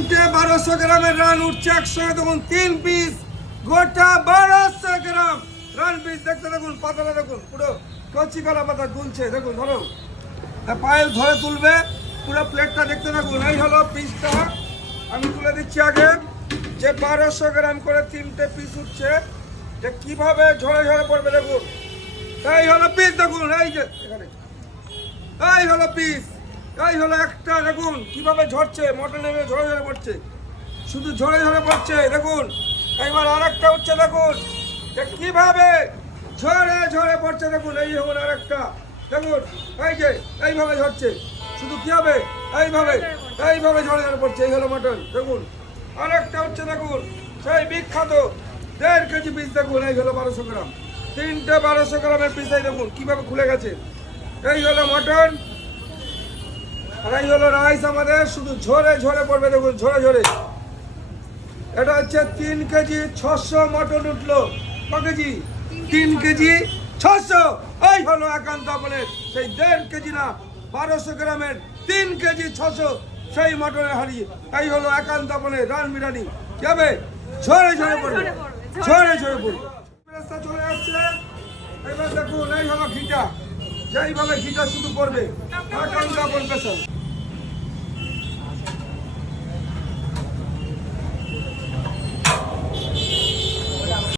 তিনটে 1200 গ্রামের রান উঠছে একসঙ্গে, দেখুন 3 পিস গোটা 1200 গ্রাম রান পিস। দেখতে দেখুন পাতাটা দেখুন পুরো কচি কলা পাতা তুলছে, দেখুন ধরো পায়েল ধরে তুলবে পুরো প্লেটটা। দেখতে থাকুন, এই হলো পিসটা, আমি তুলে দিচ্ছি আগে। যে 1200 গ্রাম করে 3টে পিস উঠছে, যে কিভাবে ঝরে ঝরে পড়বে দেখুন। এই হলো পিস, দেখুন এই যে এখানে, এই হলো পিস, এই হলো একটা। দেখুন কিভাবে ঝরছে, মটন নেমে ঝরে ঝরে পড়ছে, শুধু ঝরে ঝরে পড়ছে দেখুন। এইবার আরেকটা উঠছে, দেখুন যে কিভাবে ঝরে ঝরে পড়ছে দেখুন। এই হলো আরেকটা, দেখুন এই যে এইভাবে ঝরছে, শুধু কি হবে এইভাবে এইভাবে ঝরে ঝরে পড়ছে। এই হলো মটন, দেখুন আরেকটা হচ্ছে, দেখুন সেই বিখ্যাত 1.5 কেজি পিস, দেখুন এই হলো 1200 গ্রাম, 3টে 1200 গ্রামের পিস। এই দেখুন কিভাবে খুলে গেছে। এই হলো মটন, আর এই হলো রাইস আমাদের, শুধু ঝরে ঝরে পড়বে দেখুন, ঝরে ঝরে। এটা হচ্ছে 3 কেজি 600 মটন উঠলো। ক কেজি? 3 কেজি 600। এই হলো একান্ত আপনার সেই 1.5 কেজি না, 1200 গ্রামের 3 কেজি 600 সেই মটনের হাড়ি। এই হলো একান্ত আপনার রান বিরিয়ানি, যাবে ঝরে ঝরে পড়বে, ঝরে ঝরে পড়বে। রাস্তা চলে আসছে। এবার দেখুন এই হলো ঘিটা, যেইভাবে ঘিটা শুধু পড়বে একান্ত আপনার পেছন।